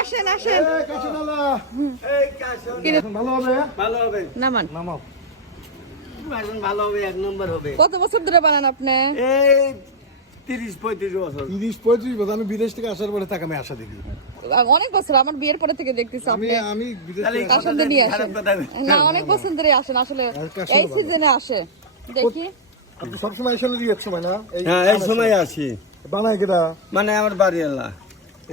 আসেন আসেন ভালো হবে নামান ভালো হবে, এক নম্বর হবে। কত বছর ধরে বানান আপনি? এই 30-35 বছর। 30-35 বছর। আমি বিদেশ থেকে আসার পরে তাকে আমি আশা দেখি। অনেক বছর, আমার বিয়ের পরে থেকে দেখতেছি আপনি আমি বিদেশ তাহলে থেকে কার সাথে নিয়ে আসেন। খারাপ কথা না অনেক বছর ধরে আসেন আসলে, কার সাথে এই সিজনে আসে দেখি। আপনি সবসময় এসে নিয়ে এক সময় না হ্যাঁ, এই সময় আসি। বানায় কেটা? মানে আমার বাড়ি এলা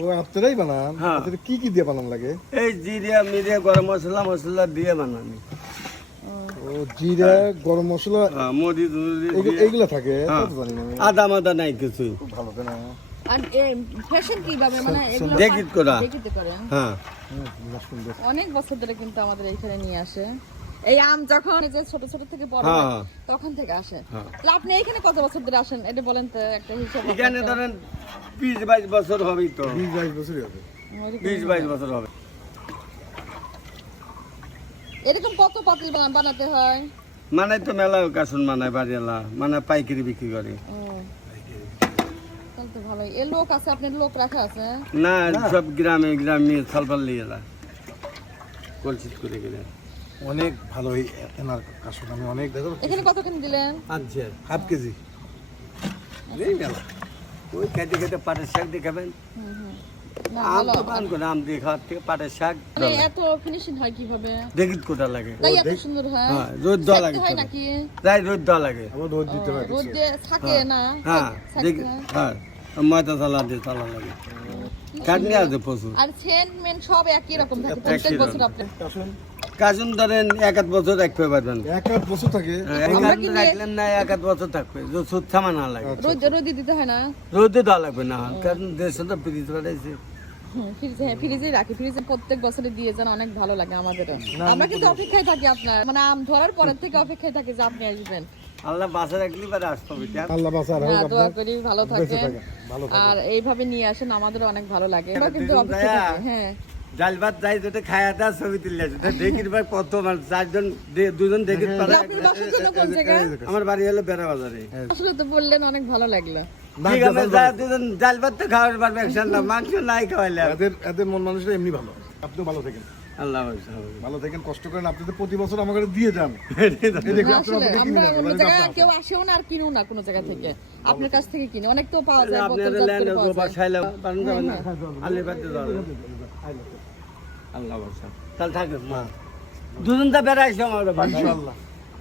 ও আপনারাই বানান? হ্যাঁ। আপনাদের কি কি দিয়ে বানান লাগে? এই জিরা মিরিয়া গরম মশলা দিয়ে বানানি। ও জিরা, গরম মশলা, মরিচ এইগুলা থাকে? হ্যাঁ। তা তো জানি না আমি। আদা মাদা নাই কিছুই। খুব ভালো তাই না? আর ফ্যাশন কিভাবে মানে এগুলো দেখিত করা। দেখিতে করেন? হ্যাঁ, না, সুন্দর। অনেক বছর ধরে কিন্তু আমাদের এইখানে নিয়ে আসে। এই আম যখন এই যে ছোট ছোট থেকে বড় হ্যাঁ, হয়, হ্যাঁ। তখন থেকে আসে। হ্যাঁ। তাহলে আপনি এইখানে কত বছর ধরে আসেন এটা বলেন তো, একটা হিসাব। এখানে ধরেন 20-22 বছর হবেই তো। 20-22 বছরই হবে। 20-22 বছর হবে। এরকম কত পাতিল বানাতে হয়? মানে তো মেলা কাসুন মানায় বাড়ি এলা, মানে পাইকারি বিক্রি করে। ও, তাহলে তো ভালোই। এ লোক আছে, আপনার লোক রাখা আছে? না, সব গ্রামে গ্রামে সালপাল নিয়ে এলা কলসিত করে গেলে অনেক ভালো এই এনার কাশন। আমি অনেক দেখো এখানে কতখানি দিলেন? আনছে। Half KG. এই মেলা ওই খেতে খেতে পাটের শাক দিয়ে খাবেন। না আম ভালো। তো পান করে, আম দিয়ে খাওয়ার থেকে পাটের শাক মানে এত ফিনিশিং হয় কিভাবে? দেখিত কোটা লাগে। তাই এত সুন্দর হয়? হ্যাঁ, রোদ দেওয়া সেকতে লাগে হয় তো। নাকি? তাই রোদ দেওয়া লাগে। আবার রোদ দিতে হয় রোদ কিছু। দিয়ে থাকে না? হ্যাঁ, সেকতে দেখি হয়? হ্যাঁ, ময়দা চালা দিয়ে চালা লাগে। কাটনি আছে প্রচুর। আর সেন মেন সব একই রকম থাকে প্রত্যেক একই বছর রকম। আপনি? কাশন কাজুন ধরেন 1-8 বছর রাখতে পারবেন। এক আধ বছর থাকে। আমরা কিন্তু রাখলেন না 1-8 বছর থাকবে, সুদ থামা না লাগে। রোদ দিতে হয় না? রোদে দেওয়া লাগবে না, কারণ দেশে তো ফ্রিজ বাড়াইছে। ফ্রিজে রাখি, ফ্রিজে প্রত্যেক বছরে দিয়ে যান, অনেক ভালো লাগে আমাদের। আমরা কিন্তু অপেক্ষায় থাকি আপনার, মানে আম ধরার পরের থেকে অপেক্ষায় থাকি যে আপনি আসবেন। আল্লাহ বাসা রাখলি পারে আসতে হবে। আল্লাহ বাঁচার হোক, হ্যাঁ, দোয়া আপনার করি ভালো বেঁচে থাকেন। থাকেন, ভালো থাকেন। আর এইভাবে নিয়ে আসেন, আমাদেরও অনেক ভালো লাগে। আমরা কিন্তু দুজন অপেক্ষায় যায়া- থাকি। হ্যাঁ, ডাল ভাত যাই যেটা খায়া তা ছবি তুলে আসে দেখির ভাই কত মানে 4 জন দুজন দেখির পারে। আপনার বাসার জন্য কোন জায়গা? আমার বাড়ি হলো বেড়া বাজারে। আসলে তো বললেন, অনেক ভালো লাগলো। ঠিক আছে, যা দুজন ডাল ভাত তো খাওয়ার পারবে ইনশাআল্লাহ, মাংস নাই খাওয়াইলে। এদের মন মানুষরা এমনি ভালো। আপনিও ভালো থাকেন, আল্লাহ হাফেজ। ভালো থাকেন, কষ্ট করেন। আপনি তো প্রতি বছর আমাকে দিয়ে যান। এই দেখুন, না, আপনারা আসলে আমাকে কিনে আমরা নেন, অন্য বলেন জায়গায় আপনারা। কেউ আসেও না আর কিনেও না কোনো জায়গা থেকে, আপনার কাছ থেকে কিনে। অনেক তো পাওয়া যায়, আপনাদের বোতলজাত ল্যান্ড করে পাওয়া যায়। বাসাইলে পারেন যাবেন না, আলে বাড়তে যাবেন। আল্লাহ বাসা তাহলে থাকবে মা দুজন তো বেড়াইছে আমার বাড়ি। ইনশাআল্লাহ।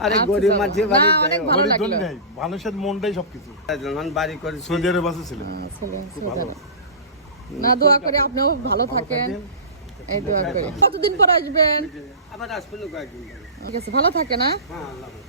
আরে আচ্ছা, গরিব চলো। মানুষের বাড়ি না, অনেক ভালো গরিব লাগলো। ধনী নাই, মানুষের মনটাই সবকিছু। বাড়ি করে সৌদি আরবে আছে ছিলেন। না, দোয়া করি আপনিও ভালো থাকেন, এই দোয়া করি। কতদিন পর আসবেন? আবার আসবেন কয়েকদিন পরে। ঠিক আছে, ভালো থাকেন। হ্যাঁ, হ্যাঁ আল্লাহ হাফেজ।